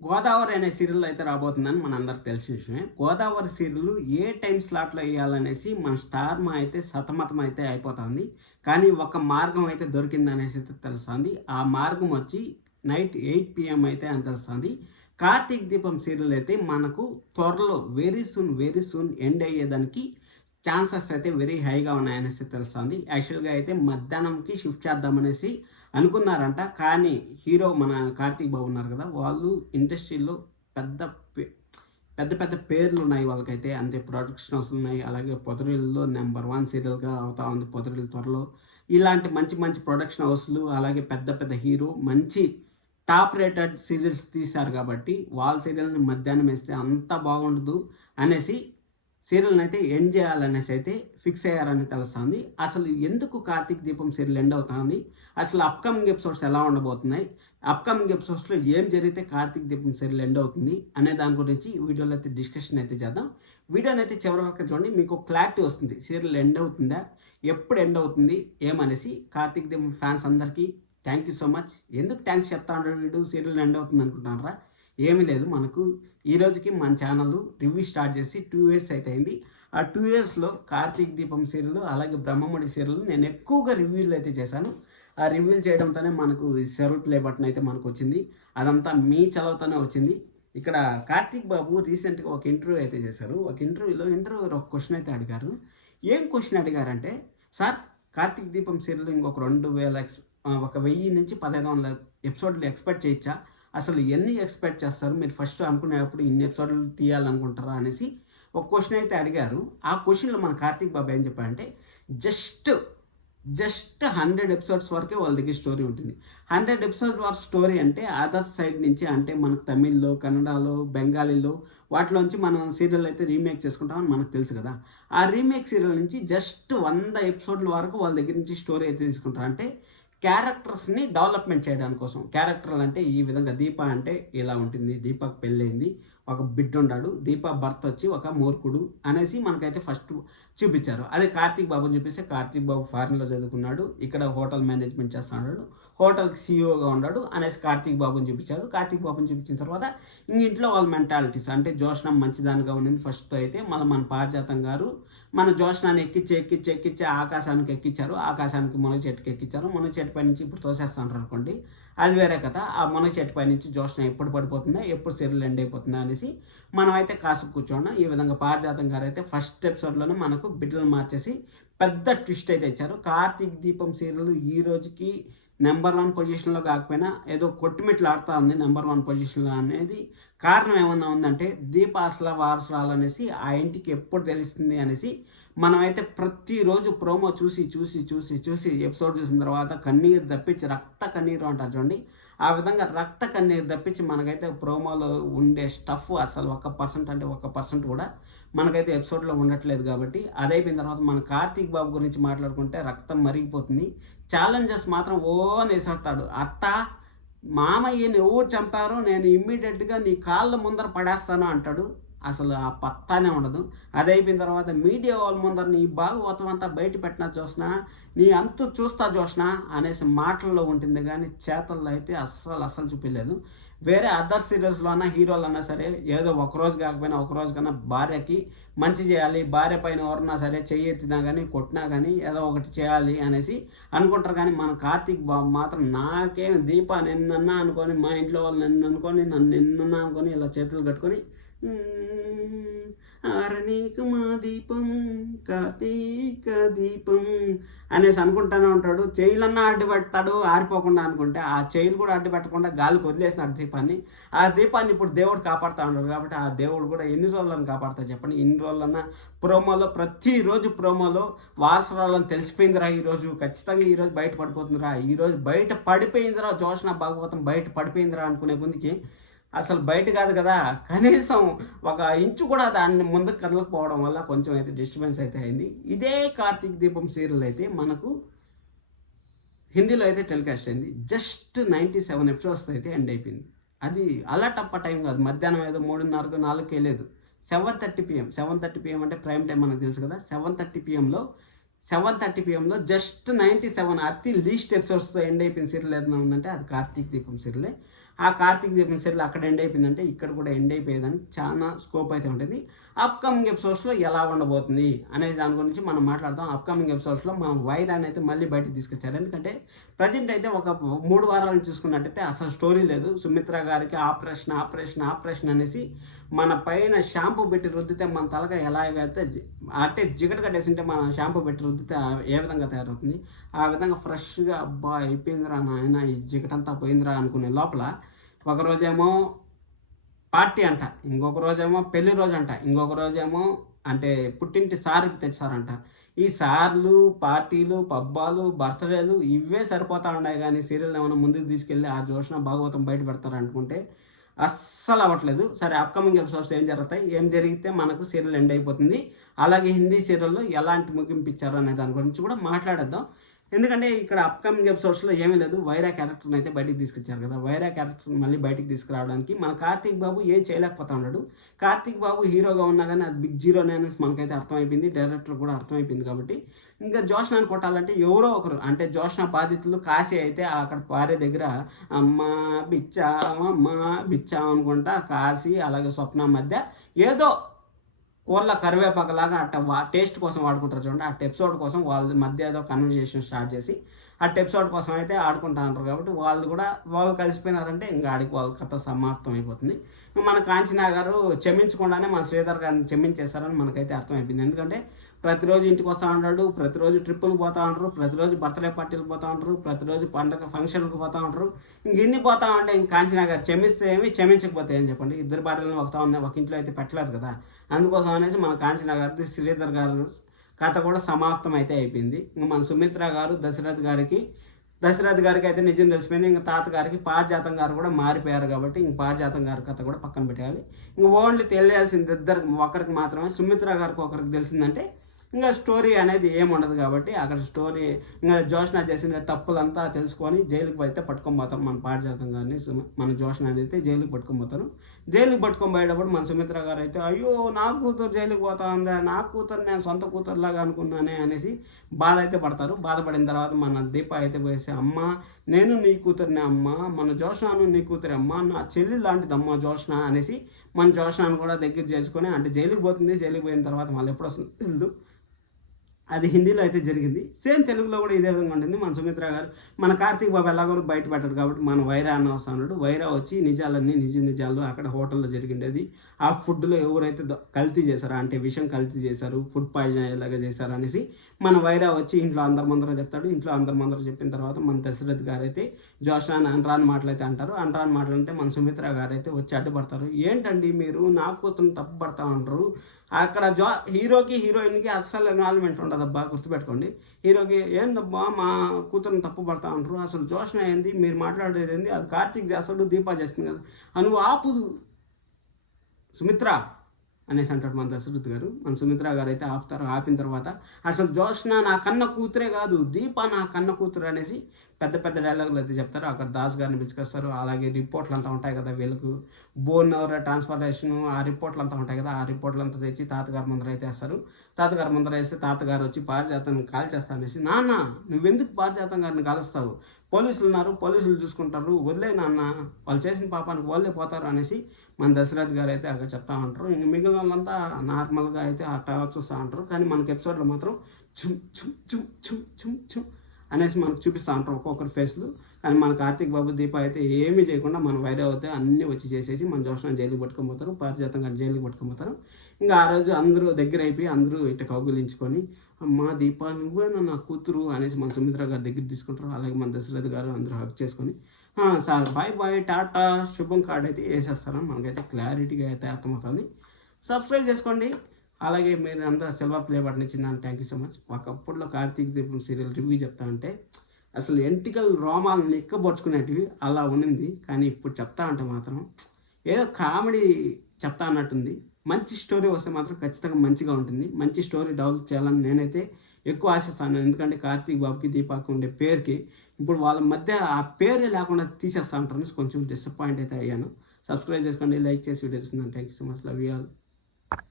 గోదావరి అనే సీరియల్ అయితే రాబోతుందని మనందరికి తెలిసిన విషయమే. గోదావరి సీరియల్ ఏ టైమ్ స్లాట్‌లో ఎయ్యాలనేసి మన స్టార్ మా అయితే సతమతం అయితే అయిపోతాంది. కానీ ఒక మార్గం అయితే దొరికిందనేసి అయితే తెలుస్తాంది. ఆ మార్గం వచ్చి నైట్ 8 పీఎం అయితే అని తెలుస్తాంది. 'కార్తీక దీపం' సీరియల్ అయితే మనకు త్వరలో వెరీ సూన్ ఎండ్ అయ్యేదానికి ఛాన్సెస్ అయితే వెరీ హైగా ఉన్నాయనేసి తెలుస్తుంది. యాక్చువల్‌గా అయితే మధ్యాహ్నంకి షిఫ్ట్ చేద్దామనేసి అనుకున్నారంట. కానీ హీరో మన కార్తీక్ బాబు ఉన్నారు కదా! వాళ్ళు ఇండస్ట్రీలో పెద్ద పె పెద్ద పెద్ద పేర్లున్నాయి వాళ్ళకైతే. అంటే ప్రొడక్షన్ హౌస్‌లున్నాయి. అలాగే 'పొదరిల్లులో' నంబర్ 1 సీరియల్‌గా అవుతా ఉంది 'పొదరిల్లు' త్వరలో. ఇలాంటి మంచి మంచి ప్రొడక్షన్ హౌస్‌లు అలాగే పెద్ద పెద్ద హీరో మంచి టాప్ రేటెడ్ సీరియల్స్ తీశారు కాబట్టి వాళ్ళ సీరియల్‌ని మధ్యాహ్నం ఏస్తే అంత బాగుండదు అనేసి సీరియల్‌నైతే ఎండ్ జేయాలనేసి అయితే ఫిక్స్ అయ్యారని తెలుస్తుంది. అసలు ఎందుకు 'కార్తీక దీపం' సీరియల్ ఎండ్ అవుతాంది? అసలు అప్‌కమింగ్ ఎపిసోడ్స్ ఎలా ఉండబోతున్నాయి? అప్‌కమింగ్ ఎపిసోడ్స్‌లో ఏం జరిగితే 'కార్తీక దీపం' సీరియల్ ఎండ్ అవుతుంది అనే దాని గురించి ఈ వీడియోలో అయితే డిస్కషన్ అయితే చేద్దాం. వీడియోనైతే చివరి వరకు చూడండి. మీకు క్లారిటీ వస్తుంది. సీరియల్ ఎండ్ అవుతుందా? ఎప్పుడు ఎండ్ అవుతుంది? ఏమనేసి 'కార్తీక దీపం' ఫ్యాన్స్ అందరికీ థ్యాంక్ యూ సో మచ్. ఎందుకు థాంక్స్ చెప్తా ఉన్నాడు వీడు సీరియల్ ఎండ్ అవుతుంది అనుకుంటున్నారా? ఏమీ లేదు. మనకు ఈ రోజుకి మన ఛానల్ రివ్యూ స్టార్ట్ చేసి 2 ఇయర్స్ అయితే అయింది. ఆ 2 ఇయర్స్‌లో 'కార్తీక దీపం' సీరియల్ అలాగే 'బ్రహ్మముడి' సీరియల్ నేను ఎక్కువగా రివ్యూలు అయితే చేశాను. ఆ రివ్యూలు చేయడంతోనే మనకు ఈ సీరియల్ ప్లే బటన్ అయితే మనకొచ్చింది. అదంతా మీ చలవతోనే వచ్చింది. ఇక్కడ కార్తీక్ బాబు రీసెంట్‌గా ఒక ఇంటర్వ్యూ అయితే చేశారు. ఒక ఇంటర్వ్యూలో ఒక క్వెషన్ అయితే అడిగారు. ఏం క్వెషన్ అడిగారంటే, "సార్ 'కార్తీక దీపం' సీరియల్ ఇంకొక 1000 నుంచి 1500 ఎపిసోడ్‌లు ఎక్స్‌పెక్ట్ చేయొచ్చా? అసలు ఎన్ని ఎక్స్‌పెక్ట్ చేస్తారు? మీరు ఫస్ట్ అనుకునేటప్పుడు ఇన్ని ఎపిసోడ్‌లు తీయాలనుకుంటారా?" అనేసి ఒక క్వెషన్ అయితే అడిగారు. ఆ క్వెషన్‌లో మన కార్తీక్ బాబు ఏం చెప్పారంటే, జస్ట్, జస్ట్ 100 ఎపిసోడ్స్ వరకే వాళ్ళ దగ్గర స్టోరీ ఉంటుంది. 100 ఎపిసోడ్స్ వరకు స్టోరీ అంటే అదర్ సైడ్ నుంచి అంటే మనకు తమిళ్‌లో, కన్నడలో, బెంగాలీలో వాటిలోంచి మనం సీరియల్ అయితే రీమేక్ చేసుకుంటామని మనకు తెలుసు కదా! ఆ రీమేక్ సీరియల్ నుంచి జస్ట్ 100 ఎపిసోడ్ల వరకు వాళ్ళ దగ్గర నుంచి స్టోరీ అయితే తీసుకుంటారు. అంటే క్యారెక్టర్స్‌ని డెవలప్‌మెంట్ చేయడానికి కోసం. క్యారెక్టర్‌లు అంటే ఈ విధంగా 'దీప' అంటే ఇలా ఉంటుంది. 'దీప'కి పెళ్లయింది. ఒక బిడ్డుండాడు. 'దీప' భర్త వచ్చి ఒక మూర్ఖుడు అనేసి మనకైతే ఫస్ట్ చూపిచ్చారు. అదే 'కార్తీక్ బాబుని' చూపిస్తే 'కార్తీక్ బాబు ఫారిన్‌లో చదువుకున్నాడు. ఇక్కడ హోటల్ మేనేజ్‌మెంట్ చేస్తా ఉన్నాడు. హోటల్‌కి సీఈఓగా ఉన్నాడు' అనేసి 'కార్తీక్ బాబుని' చూపిచ్చారు. 'కార్తీక్ బాబుని' చూపించిన తర్వాత ఇంట్లో వాళ్ళ మెంటాలిటీస్ అంటే జోష్న మంచిదానిగా ఉండింది ఫస్ట్‌తో అయితే. మళ్ళీ మన పారిజాతం గారు మన జోష్నాని ఎక్కిచ్చి ఆకాశానికి ఎక్కిచ్చారు. ఆకాశానికి మునగ చెట్టుకి ఎక్కిచ్చారు. మునగ చెట్టు పై నుంచి ఇప్పుడు తోసేస్తారనుకోండి. అది వేరే కథ. ఆ మునగ చెట్టు పై నుంచి జోష్న ఎప్పుడు పడిపోతుందా? ఎప్పుడు సీరియల్ ఎండ్ అయిపోతుందా? అనేసి మనమైతే కాసుకు కూర్చోన్నాం. ఈ విధంగా పారిజాతం గారైతే ఫస్ట్ ఎపిసోడ్‌లోనే మనకు బిడ్డలను మార్చేసి పెద్ద ట్విస్ట్ అయితే ఇచ్చారు. 'కార్తీక దీపం' సీరియల్ ఈ రోజుకి నంబర్ 1 పొజిషన్‌లో కాకపోయినా ఏదో కొట్టుమిట్లాడుతా ఉంది నంబర్ 1 పొజిషన్‌లో అనేది కారణం ఏమన్నా ఉందంటే 'దీప అసల వారసురాలనేసి ఆ ఇంటికి ఎప్పుడు తెలుస్తుంది అనేసి మనమైతే ప్రతిరోజు ప్రోమో చూసి ఎపిసోడ్ చూసిన తర్వాత కన్నీరు తప్పించి రక్త కన్నీరు అంటారు చూడండి. ఆ విధంగా రక్త కన్నీరు తప్పించి మనకైతే ప్రోమోలో ఉండే స్టఫ్ అసలు 1% అంటే 1% కూడా మనకైతే ఎపిసోడ్‌లో ఉండట్లేదు కాబట్టి అదయిపోయిన తర్వాత మన 'కార్తీక్ బాబు' గురించి మాట్లాడుకుంటే రక్తం మరిగిపోతుంది. ఛాలెంజెస్ మాత్రం ఓ అని ఎసరతాడు. "అత్త, మామయ్యని ఎవరు చంపారో నేను ఇమ్మీడియేట్‌గా నీ కాళ్ళ ముందర పడేస్తాను" అంటాడు. అసలు ఆ పత్తానే ఉండదు. అదయిపోయిన తర్వాత మీడియా వాళ్ళ ముందర నీ భాగవతం అంతా బయట పెట్టినా జోస్నా, నీ అంతు చూస్తా జోస్నా అనేసి మాటల్లో ఉంటుంది గానీ చేతల్లో అయితే అస్సలు చూపియలేదు. వేరే అదర్ సీరియల్స్‌లో అన్నా హీరోలన్నా సరే ఏదో ఒకరోజు కాకపోయినా ఒకరోజు కన్నా భార్యకి మంచి చేయాలి. భార్య పైన ఎవరన్నా సరే చెయ్యెత్తినా గానీ, కొట్టినా గానీ ఏదో ఒకటి చేయాలి అనేసి అనుకుంటారు కానీ మన కార్తీక్ బాబు మాత్రం నాకేం దీప నిన్నన్నా అనుకోని, మా ఇంట్లో వాళ్ళు నన్ననుకోని, నన్ను నిన్నన్నా అనుకోని ఇలా చేతులు కట్టుకొని ఆరనీకు మా దీపం కార్తీక దీపం అనేసి అనుకుంటానే ఉంటాడు. చెయ్యిలన్నా అడ్డుపెడతాడు ఆరిపోకుండా అనుకుంటే, ఆ చెయ్యిలు కూడా అడ్డుపెట్టకుండా గాలికి వదిలేసినాడు దీపాన్ని. ఆ దీపాన్ని ఇప్పుడు దేవుడు కాపాడుతా ఉన్నాడు కాబట్టి, ఆ దేవుడు కూడా ఎన్ని రోజులని కాపాడుతాడు చెప్పండి? ఇన్ని రోజులన్నా ప్రోమోలో ప్రతిరోజు ప్రోమోలో వారసురాలని తెలిసిపోయిందిరా ఈరోజు, ఖచ్చితంగా ఈరోజు బయట పడిపోతుందిరా, ఈరోజు బయట పడిపోయిందిరా, జోష్న భాగవతం బయట పడిపోయిందిరా అనుకునే ముందుకి అసలు బయట కాదు కదా! కనీసం ఒక ఇంచు కూడా దాన్ని ముందుకు కదలకపోవడం వల్ల కొంచెం అయితే డిస్టర్బెన్స్ అయితే అయింది. ఇదే 'కార్తీక దీపం' సీరియల్ అయితే మనకు హిందీలో అయితే టెలికాస్ట్ అయింది. జస్ట్ 97 ఎపిసోడ్స్‌తో అయితే ఎండ్ అయిపోయింది. అది అలా టైం కాదు. మధ్యాహ్నం ఏదో 3:30, 4కే లేదు. 7:30 పీఎం. 7:30 పీఎం అంటే ప్రైమ్ టైమ్ మనకు తెలుసు కదా! 7:30 పీఎంలో జస్ట్ 97 అతి లీస్ట్ ఎపిసోడ్స్‌తో ఎండ్ అయిపోయిన సీరియల్ ఏదైనా ఉందంటే అది 'కార్తీక దీపం' సీరియలే. ఆ కార్తీక్ దీపం సీరియల్ అక్కడ ఎండ్ అయిపోయిందంటే ఇక్కడ కూడా ఎండ్ అయిపోయేదానికి చాలా స్కోప్ అయితే ఉంటుంది. అప్కమింగ్ ఎపిసోడ్స్లో ఎలా ఉండబోతుంది అనే దాని గురించి మనం మాట్లాడతాం. అప్కమింగ్ ఎపిసోడ్స్లో మనం వైరాన్ని అయితే మళ్ళీ బయటకు తీసుకొచ్చారు. ఎందుకంటే ప్రజెంట్ అయితే ఒక 3 వారాలను చూసుకున్నట్టయితే అసలు స్టోరీ లేదు. సుమిత్ర గారికి ఆపరేషన్ అనేసి మన పైన షాంపూ పెట్టి రుద్దితే మన తలక ఎలాగైతే అంటే జిగట కట్టేసింటే మన షాంపూ పెట్టి రుద్దితే ఏ విధంగా తయారవుతుంది, ఆ విధంగా ఫ్రెష్గా అబ్బా అయిపోయిందిరా నాయన ఈ జిగటంతా పోయిందిరా అనుకునే లోపల ఒకరోజేమో పార్టీ అంట, ఇంకొక రోజేమో పెళ్లి రోజు అంట, ఇంకొక రోజేమో అంటే పుట్టింటి సార్కి తెచ్చారంట. ఈ సార్లు, పార్టీలు, పబ్బాలు, బర్త్డేలు ఇవే సరిపోతా ఉన్నాయి కానీ సీరియల్ ఏమైనా ముందుకు తీసుకెళ్ళి ఆ జోష్న భాగవతం బయట పెడతారు అనుకుంటే అస్సలు అవ్వట్లేదు. సరే అప్కమింగ్ ఎపిసోడ్స్ ఏం జరుగుతాయి, ఏం జరిగితే మనకు సీరియల్ ఎండ్ అయిపోతుంది, అలాగే హిందీ సీరియల్లో ఎలాంటి ముగింపు ఇచ్చారు అనే దాని గురించి కూడా మాట్లాడేద్దాం. ఎందుకంటే ఇక్కడ అప్కమింగ్ ఎపిసోడ్స్లో ఏమీ లేదు, వైరా క్యారెక్టర్ని అయితే బయటికి తీసుకొచ్చారు కదా. వైరా క్యారెక్టర్ని మళ్ళీ బయటికి తీసుకురావడానికి మన కార్తీక్ బాబు ఏం చేయలేకపోతా ఉన్నాడు. కార్తీక్ బాబు హీరోగా ఉన్నా కానీ అది బిగ్ జీరోనే అనేసి మనకైతే అర్థమైపోయింది, డైరెక్టర్ కూడా అర్థమైపోయింది. కాబట్టి ఇంకా జోష్నాని కొట్టాలంటే ఎవరో ఒకరు, అంటే జోష్న బాధితులు కాశీ అయితే అక్కడ భార్య దగ్గర అమ్మ బిచ్చా అనుకుంటా కాశీ అలాగే స్వప్న మధ్య ఏదో కూరల కరివేపాకులాగా టేస్ట్ కోసం వాడుకుంటారు చూడండి. ఆ ఎపిసోడ్ కోసం వాళ్ళ మధ్య ఏదో కన్వర్జేషన్ స్టార్ట్ చేసి ఆ ఎపిసోడ్ కోసం అయితే ఆడుకుంటా ఉంటారు. కాబట్టి వాళ్ళు కలిసిపోయినారంటే ఇంకా ఆడికి వాళ్ళ కథ సమాప్తం అయిపోతుంది. మన కాంచనా గారు క్షమించకుండానే మన శ్రీధర్ గారిని క్షమించేశారని మనకైతే అర్థమైపోయింది. ఎందుకంటే ప్రతిరోజు ఇంటికి వస్తూ ఉంటాడు, ప్రతిరోజు ట్రిప్పులకు పోతూ ఉంటారు, ప్రతిరోజు బర్త్డే పార్టీలకు పోతూ ఉంటారు, ప్రతిరోజు పండగ ఫంక్షన్లకు పోతూ ఉంటారు. ఇన్ని పోతా ఉంటే ఇంక కాంచనా గారు క్షమిస్తే ఏమి, క్షమించకపోతే ఏం చెప్పండి. ఇద్దరు భార్యలను ఒక ఇంట్లో అయితే పెట్టలేరు కదా. అందుకోసం అనేసి మన కాంచనా గారి శ్రీధర్ గారు కథ కూడా సమాప్తం అయితే అయిపోయింది. ఇంకా మన సుమిత్ర గారు దశరథ్ గారికి అయితే నిజం తెలిసిపోయింది. ఇంకా తాతగారికి పారిజాతం గారు కూడా మారిపోయారు కాబట్టి ఇంక పారిజాతం గారి కథ కూడా పక్కన పెట్టాలి. ఇంక ఓన్లీ తెలియాల్సింది ఒకరికి మాత్రమే. సుమిత్ర గారికి ఒకరికి తెలిసిందంటే ఇంకా స్టోరీ అనేది ఏముండదు. కాబట్టి అక్కడ స్టోరీ ఇంకా జోష్న చేసిన తప్పులంతా తెలుసుకొని జైలుకి అయితే పట్టుకొని పోతారు మన పారిజాతం గారిని. మన జోష్న అయితే జైలుకి పట్టుకొని పోతారు. జైలుకి పట్టుకొని పోయేటప్పుడు మన సుమిత్ర గారు అయితే అయ్యో నా కూతురు జైలుకి పోతా ఉందా, నా కూతురు నేను సొంత కూతురులాగా అనుకున్నానే అనేసి బాధ అయితే పడతారు. బాధపడిన తర్వాత మన దీప అయితే పోయేసి అమ్మ నేను నీ కూతురిని అమ్మ, మన జోష్నాను నీ కూతురి అమ్మ, నా చెల్లి లాంటిదమ్మ జోష్న అనేసి మన జోష్నాను కూడా దగ్గర చేసుకొని అంటే జైలుకి పోతుంది. జైలుకి పోయిన తర్వాత మళ్ళీ ఎప్పుడు వస్తుంది తెలియదు. అది హిందీలో అయితే జరిగింది. సేమ్ తెలుగులో కూడా ఇదే విధంగా ఉంటుంది. మన సుమిత్ర గారు మన కార్తీక్ బాబు ఎలాగో బయట పెట్టారు కాబట్టి మన వైరా అన్న వస్తా ఉన్నాడు. వైరా వచ్చి నిజాలు అక్కడ హోటల్లో జరిగిండేది ఆ ఫుడ్లో ఎవరైతే కల్తీ చేశారో అంటే విషం కల్తీ చేశారు, ఫుడ్ పాయిజన్ అయ్యేలాగా చేశారు అనేసి మన వైరా వచ్చి ఇంట్లో అందరి ముందర చెప్తాడు. ఇంట్లో అందరి ముందర చెప్పిన తర్వాత మన దశరథ్ గారు అయితే జోష్నా అనరాని మాటలు అయితే అంటారు. అనరాని మాటలు అంటే మన సుమిత్ర గారు అయితే వచ్చి అడ్డుపడతారు. ఏంటండి మీరు నా కూతురుని తప్పు పడతా ఉంటారు, అక్కడ హీరోకి హీరోయిన్కి అస్సలు ఇన్వాల్వ్మెంట్ ఉండదబ్బా, గుర్తుపెట్టుకోండి. హీరోకి ఏందబ్బా మా కూతురుని తప్పు పడతా ఉంటారు, అసలు జోష్న ఏంది, మీరు మాట్లాడేది ఏంది, అది కార్తీక్ చేస్తాడు దీపా చేస్తుంది కదా, నువ్వు ఆపుదు సుమిత్ర అనేసి అంటాడు మన దశరథ్ గారు. మన సుమిత్ర గారు అయితే ఆపుతారు. ఆపిన తర్వాత అసలు జోష్న నా కన్న కూతురే కాదు, దీప నా కన్న కూతురు అనేసి పెద్ద పెద్ద డైలాగులు అయితే చెప్తారు. అక్కడ దాస్ గారిని పిలుచుకొస్తారు. అలాగే రిపోర్ట్లు అంతా ఉంటాయి కదా వీళ్ళకు, బోన్ ట్రాన్స్పోర్టేషన్ ఆ రిపోర్ట్లు అంతా ఉంటాయి కదా, ఆ రిపోర్ట్లు అంతా తెచ్చి తాతగారి ముందర అయితే వేస్తారు. తాతగారి ముందర వేస్తే తాతగారు వచ్చి పారిజాతాన్ని కాల్ చేస్తా అనేసి, నాన్న నువ్వెందుకు పారిజాతం గారిని కాలుస్తావు, పోలీసులు ఉన్నారు, పోలీసులు చూసుకుంటారు, వదిలే నాన్న, వాళ్ళు చేసిన పాపానికి వాళ్ళే పోతారు అనేసి మన దశరథ్ గారు అయితే అక్కడ చెప్తా ఉంటారు. ఇంక మిగిలిన వాళ్ళంతా నార్మల్గా అయితే అట్లా చూస్తూ ఉంటారు. కానీ మనకి ఎపిసోడ్లో మాత్రం చుమ్ చుమ్ చుమ్ చుమ్ చుమ్ చుమ్ అనేసి మనకు చూపిస్తూ ఉంటారు ఒక్కొక్కరి ఫేస్లు. కానీ మన కార్తీక్ బాబు దీప అయితే ఏమీ చేయకుండా మన వైరా అయితే అన్నీ వచ్చి చేసేసి మన జోష్న జైలుకి పట్టుకొని పోతారు, పారిజాతం గారిని జైలుకి పట్టుకొని పోతారు. ఇంకా ఆ రోజు అందరూ దగ్గర అయిపోయి అందరూ ఇట్ట కౌగులించుకొని అమ్మ దీప నువ్వేనా నా కూతురు అనేసి మన సుమిత్ర గారి దగ్గర తీసుకుంటారు. అలాగే మన దశరథ్ గారు అందరూ హక్ చేసుకొని సార్ బాయ్ బాయ్ టాటా శుభం కార్డ్ అయితే వేసేస్తారని మనకైతే క్లారిటీగా అయితే అర్థమవుతుంది. సబ్స్క్రైబ్ చేసుకోండి. అలాగే మీరు అంతా సిల్వర్ ప్లే బటన్ ఇచ్చిందని థ్యాంక్ యూ సో మచ్. ఒకప్పుడులో కార్తీక్ దీపం సీరియల్ రివ్యూ చెప్తా అంటే అసలు ఎంటికల్ రోమాలు నిక్కబొచ్చుకునేటివి అలా ఉన్నింది. కానీ ఇప్పుడు చెప్తా అంటే మాత్రం ఏదో కామెడీ చెప్తా అన్నట్టుంది. మంచి స్టోరీ వస్తే మాత్రం ఖచ్చితంగా మంచిగా ఉంటుంది. మంచి స్టోరీ డెవలప్ చేయాలని నేనైతే ఎక్కువ ఆశిస్తాను. ఎందుకంటే కార్తీక్ బాబుకి దీపాకి ఉండే పేరుకి ఇప్పుడు వాళ్ళ మధ్య ఆ పేరే లేకుండా తీసేస్తా ఉంటారని కొంచెం డిసప్పాయింట్ అయితే అయ్యాను. సబ్స్క్రైబ్ చేసుకోండి, లైక్ చేసి వీడియో చూస్తున్నాను. Thank you so much, love you all.